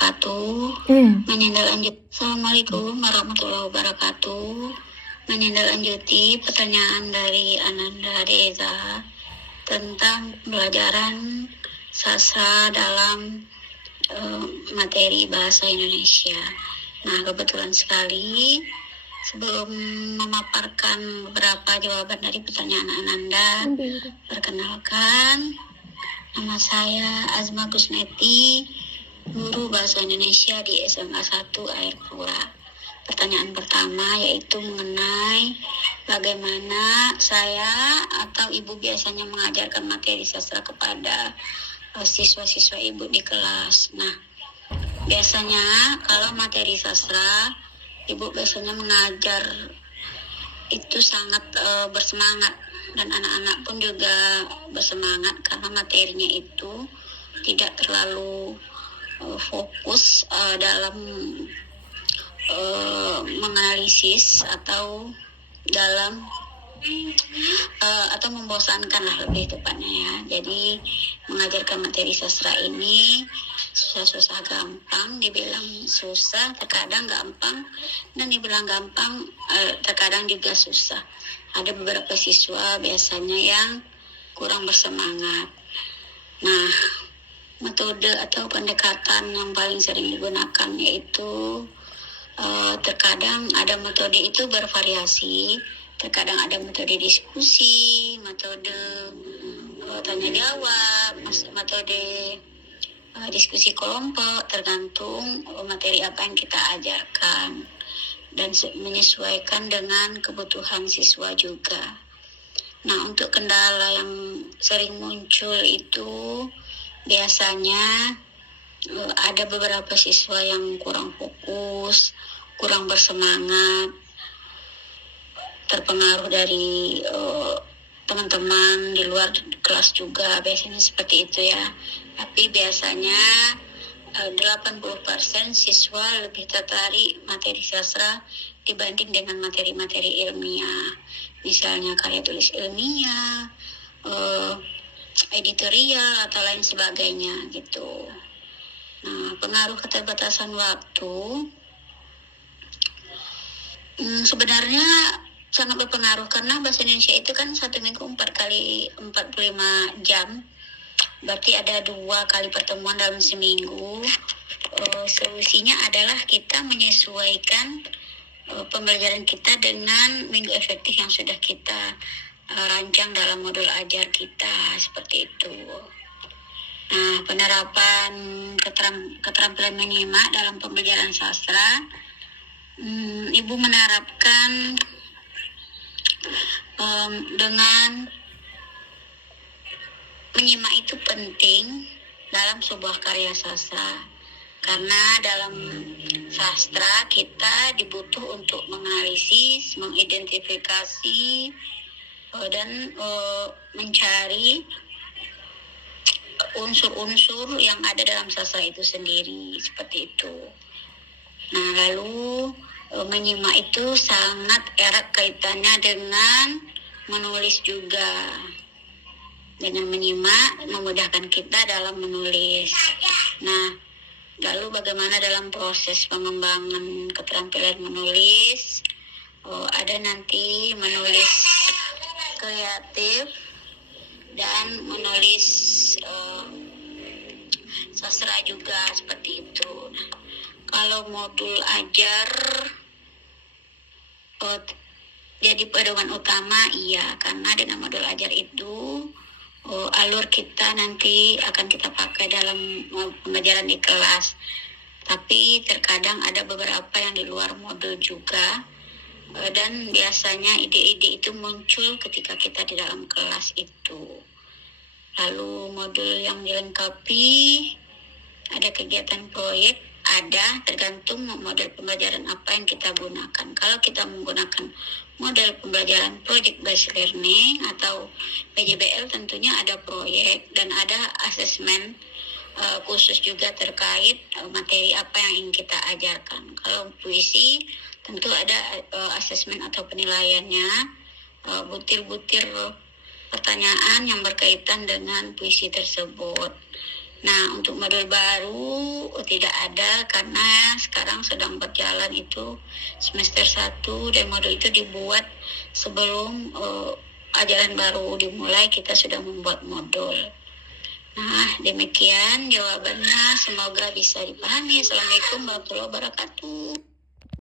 Assalamualaikum warahmatullahi wabarakatuh. Menindaklanjuti pertanyaan dari Ananda Reza tentang pembelajaran sastra dalam materi bahasa Indonesia. Nah, kebetulan sekali sebelum memaparkan beberapa jawaban dari pertanyaan Ananda, perkenalkan, nama saya Azma Kusneti, guru bahasa Indonesia di SMA 1 Air Pura. Pertanyaan pertama yaitu mengenai bagaimana saya atau ibu biasanya mengajarkan materi sastra kepada siswa-siswa ibu di kelas. Nah, biasanya kalau materi sastra, ibu biasanya mengajar itu sangat bersemangat, dan anak-anak pun juga bersemangat karena materinya itu tidak terlalu fokus dalam menganalisis atau dalam atau membosankan lah lebih tepatnya ya. Jadi mengajarkan materi sastra ini susah-susah gampang, dibilang susah terkadang gampang, dan dibilang gampang terkadang juga susah. Ada beberapa siswa biasanya yang kurang bersemangat. Nah, metode atau pendekatan yang paling sering digunakan yaitu terkadang ada metode itu bervariasi. Terkadang ada metode diskusi, metode tanya jawab, metode diskusi kelompok, tergantung materi apa yang kita ajarkan dan menyesuaikan dengan kebutuhan siswa juga. Nah, untuk kendala yang sering muncul itu biasanya ada beberapa siswa yang kurang fokus, kurang bersemangat, terpengaruh dari teman-teman di luar kelas juga, biasanya seperti itu ya. Tapi biasanya 80% siswa lebih tertarik materi sastra dibanding dengan materi-materi ilmiah. Misalnya karya tulis ilmiah, editorial atau lain sebagainya gitu. Nah, pengaruh keterbatasan waktu sebenarnya sangat berpengaruh, karena bahasa Indonesia itu kan 1 minggu 4 kali 45 jam. Berarti ada 2 kali pertemuan dalam seminggu. Solusinya adalah kita menyesuaikan pembelajaran kita dengan minggu efektif yang sudah kita rancang dalam modul ajar kita, seperti itu. Nah, penerapan keterampilan menyimak dalam pembelajaran sastra, ibu menerapkan dengan menyimak itu penting dalam sebuah karya sastra, karena dalam sastra kita dibutuh untuk menganalisis, mengidentifikasi dan mencari unsur-unsur yang ada dalam sastra itu sendiri, seperti itu. Nah, lalu menyimak itu sangat erat kaitannya dengan menulis juga. Dengan menyimak memudahkan kita dalam menulis. Nah, lalu bagaimana dalam proses pengembangan keterampilan menulis? Ada nanti menulis kreatif dan menulis sastra juga, seperti itu. Nah, kalau modul ajar jadi pedoman utama, iya, karena dengan modul ajar itu alur kita nanti akan kita pakai dalam pembelajaran di kelas. Tapi terkadang ada beberapa yang di luar modul juga, dan biasanya ide-ide itu muncul ketika kita di dalam kelas itu. Lalu modul yang dilengkapi, ada kegiatan proyek, ada, tergantung model pembelajaran apa yang kita gunakan. Kalau kita menggunakan model pembelajaran project based learning atau PJBL, tentunya ada proyek dan ada asesmen khusus juga terkait materi apa yang ingin kita ajarkan. Kalau puisi tentu ada asesmen atau penilaiannya, butir-butir pertanyaan yang berkaitan dengan puisi tersebut. Nah, untuk modul baru tidak ada karena sekarang sedang berjalan itu semester 1 dan modul itu dibuat sebelum ajaran baru dimulai, kita sudah membuat modul. Nah, demikian jawabannya. Semoga bisa dipahami. Assalamualaikum warahmatullahi wabarakatuh.